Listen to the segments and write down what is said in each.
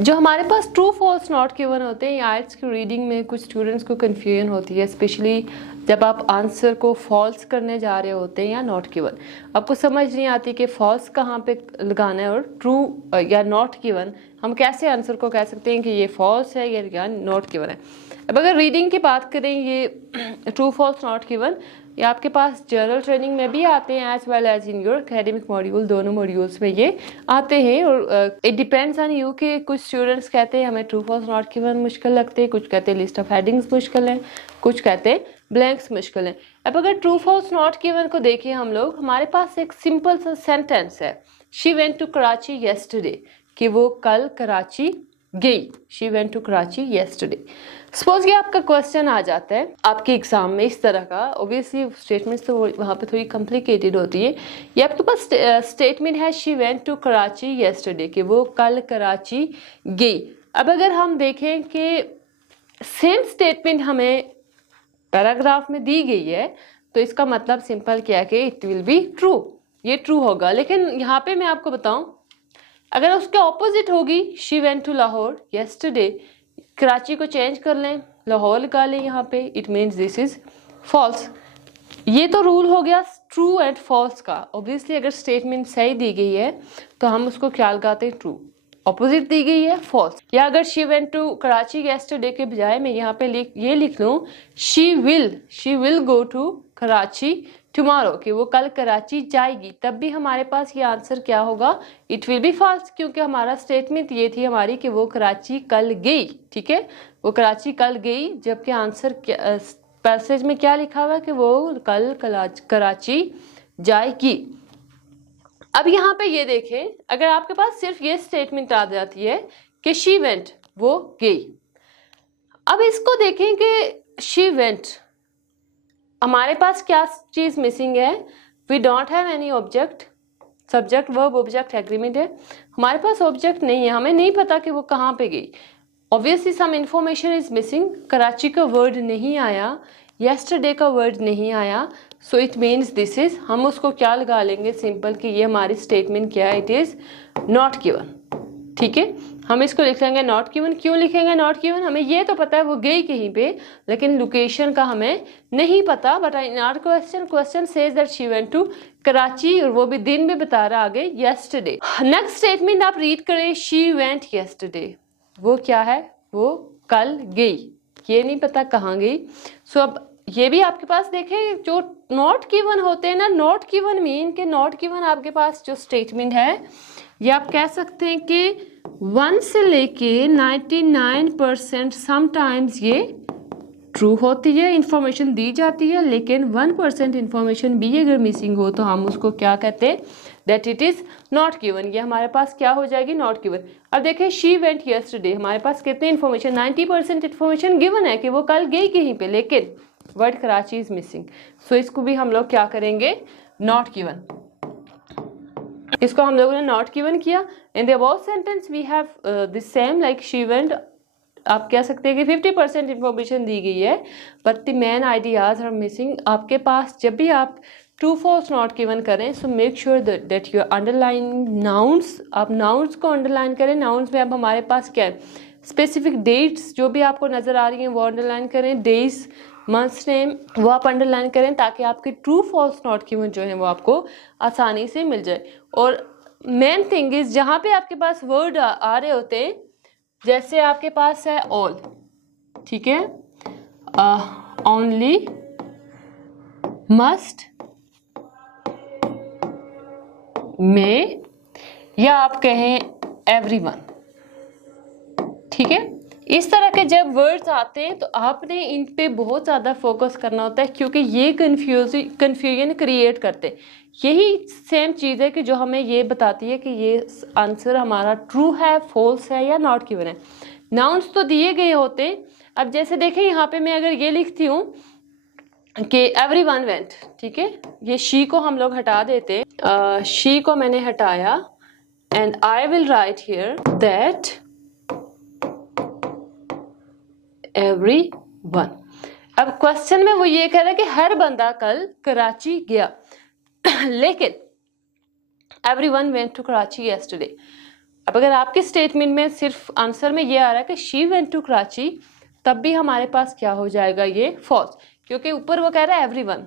जो हमारे पास true false not given होते हैं, आइट्स की रीडिंग में कुछ स्टूडेंट्स को कन्फ्यूजन होती है, स्पेशली जब आप आंसर को फॉल्स करने जा रहे होते हैं या नॉट गिवन, आपको समझ नहीं आती कि फॉल्स कहाँ पे लगाना है और ट्रू या नॉट गिवन हम कैसे आंसर को कह सकते हैं कि ये फॉल्स है या नॉट गिवन है। अब अगर रीडिंग की बात करें, ये ट्रू फॉल्स नॉट गिवन ये आपके पास जनरल ट्रेनिंग में भी आते हैं as well as in your academic module, दोनों मॉड्यूल्स में ये आते हैं। और इट डिपेंड्स ऑन यू कि कुछ स्टूडेंट्स कहते हैं हमें ट्रू फॉल्स नॉट गिवन मुश्किल लगते हैं, कुछ कहते हैं लिस्ट ऑफ हेडिंग्स मुश्किल है, कुछ कहते हैं ब्लैंक्स मुश्किल है। अब अगर ट्रू फॉल्स नॉट गिवन को देखें हम लोग, हमारे पास एक सिंपल सा सेंटेंस है, she went to Karachi yesterday, कि वो कल कराची गई, she went to Karachi yesterday. Suppose ये आपका क्वेश्चन आ जाता है आपके एग्जाम में इस तरह का, ऑब्वियसली स्टेटमेंट्स तो वहाँ पे थोड़ी कॉम्प्लिकेटेड होती है। ये आपके पास स्टेटमेंट है she went to Karachi yesterday, कि वो कल कराची गई। अब अगर हम देखें कि सेम स्टेटमेंट हमें पैराग्राफ में दी गई है, तो इसका मतलब सिंपल क्या है कि इट विल बी ट्रू, ये ट्रू होगा। लेकिन यहाँ पे मैं आपको बताऊं, अगर उसके ऑपोजिट होगी, she went to Lahore yesterday, Karachi को चेंज कर लें, लाहौर लगा लें यहाँ पे, it means this is false. ये तो रूल हो गया ट्रू एंड फॉल्स का। ऑब्वियसली अगर स्टेटमेंट सही दी गई है तो हम उसको क्या लगाते हैं, ट्रू। ऑपोजिट दी गई है, फॉल्स। या अगर she went to Karachi yesterday के बजाय मैं यहाँ पे ये लिख लूँ she will go to Karachi tomorrow, कि वो कल कराची जाएगी, तब भी हमारे पास ये आंसर क्या होगा, इट विल बी फॉल्स, क्योंकि हमारा स्टेटमेंट ये थी हमारी कि वो कराची कल गई। ठीक है, वो कराची कल गई, जबकि आंसर पैसेज में क्या लिखा हुआ है कि वो कल कराची जाएगी। अब यहाँ पे ये देखें, अगर आपके पास सिर्फ ये स्टेटमेंट आ जाती है कि शी वेंट, वो गई। अब इसको देखें कि शी वेंट, हमारे पास क्या चीज मिसिंग है, we don't have any object, subject verb object agreement है, हमारे पास ऑब्जेक्ट नहीं है, हमें नहीं पता कि वो कहाँ पे गई। Obviously some information is missing, Karachi का वर्ड नहीं आया, येस्टरडे का वर्ड नहीं आया, so it means this is, हम उसको क्या लगा लेंगे सिंपल कि ये हमारी स्टेटमेंट क्या है, इट इज नॉट गिवन। ठीक है, हम इसको लिख लेंगे नॉट गिवन। क्यों लिखेंगे नॉट गिवन, हमें ये तो पता है वो गई कहीं पे, लेकिन लोकेशन का हमें नहीं पता। But in our question says that she went to Karachi, और वो भी दिन में बता रहा आगे येस्टरडे। नेक्स्ट स्टेटमेंट आप रीड करें, शी वेंट येस्टरडे, वो क्या है, वो कल गई, ये नहीं पता कहाँ गई। सो अब ये भी आपके पास देखें, जो नॉट गिवन होते हैं ना, नॉट गिवन मीन के नॉट गिवन आपके पास जो स्टेटमेंट है, ये आप कह सकते हैं कि 1 से लेके 99% समटाइम्स ये ट्रू होती है, इंफॉर्मेशन दी जाती है, लेकिन 1% इंफॉर्मेशन भी अगर मिसिंग हो तो हम उसको क्या कहते हैं, that it is not given. ये हमारे पास क्या हो जाएगी, नॉट गिवन। अब देखें शी वेंट येस्टरडे, हमारे पास कितनी इंफॉर्मेशन, 90% इंफॉर्मेशन गिवन है कि वो कल गई कहीं पे, लेकिन वर्ड कराची इज मिसिंग, सो इसको भी हम लोग क्या करेंगे, नॉट गिवन। इसको हम लोगों ने नॉट गिवन किया। In the above sentence we have this same like she went, आप कह सकते हैं कि 50% इंफॉर्मेशन दी गई है, but the main ideas are missing. आपके पास जब भी आप ट्रू फॉल्स नॉट गिवन करें, so make sure that you underline nouns, आप नाउन्स को अंडरलाइन करें। नाउन्स में अब हमारे पास क्या है, स्पेसिफिक डेट्स जो भी आपको नजर आ रही हैं वो अंडरलाइन करें, डेज मंथ्स नेम वो आप अंडरलाइन करें, ताकि आपकी ट्रू फॉल्स नॉट गिवन जो है वो आपको आसानी से मिल जाए। और मेन थिंग इज, जहाँ पे आपके पास वर्ड आ रहे होते हैं, जैसे आपके पास है ऑल, ठीक है, ओनली, मस्ट, मे, या आप कहें एवरीवन। ठीक है, इस तरह के जब वर्ड्स आते हैं तो आपने इन पे बहुत ज़्यादा फोकस करना होता है, क्योंकि ये कन्फ्यूजन क्रिएट करते हैं। यही सेम चीज़ है कि जो हमें ये बताती है कि ये आंसर हमारा ट्रू है, फॉल्स है या नॉट गिवन है। नाउन्स तो दिए गए होते हैं। अब जैसे देखें यहाँ पे मैं अगर ये लिखती हूँ कि एवरीवन वेंट, ठीक है, ये शी को हम लोग हटा देते, शी को मैंने हटाया, and I will write here that everyone। अब क्वेश्चन में वो ये कह रहा है कि हर बंदा कल कराची गया, लेकिन everyone went to Karachi yesterday। अब अगर आपके स्टेटमेंट में सिर्फ आंसर में ये आ रहा है कि शी वेंट टू कराची, तब भी हमारे पास क्या हो जाएगा, ये फॉल्स, क्योंकि ऊपर वो कह रहा है एवरीवन,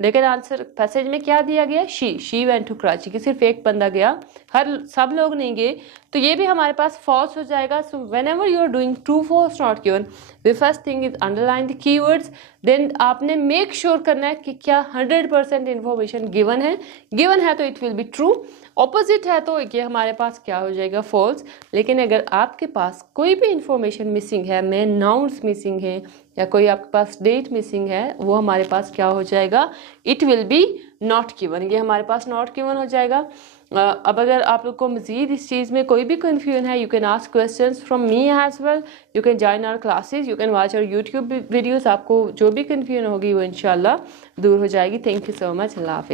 लेकिन आंसर पैसेज में क्या दिया गया, शी वेंट टू कराची, कि सिर्फ एक बंदा गया, सब लोग नहीं गए, तो ये भी हमारे पास फॉल्स हो जाएगा। So whenever you are doing true false not given, the first thing is underline the keywords, then आपने मेक श्योर करना है कि क्या 100% इन्फॉर्मेशन गिवन है तो it will be true, opposite है तो ये हमारे पास क्या हो जाएगा, फॉल्स। लेकिन अगर आपके पास कोई भी इंफॉर्मेशन मिसिंग है, मेन नाउन्स मिसिंग है या कोई आपके पास डेट मिसिंग है, वो हमारे पास क्या हो जाएगा, it will B not given, ये हमारे पास नॉट गिवन हो जाएगा। अब अगर आप लोग को मज़ीद इस चीज़ में कोई भी कन्फ्यूजन है, you can ask questions from me as well, you can join our classes, you can watch our YouTube videos, आपको जो भी कन्फ्यूजन होगी वो इंशाल्लाह दूर हो जाएगी। थैंक यू सो मच, अल्लाह हाफिज़।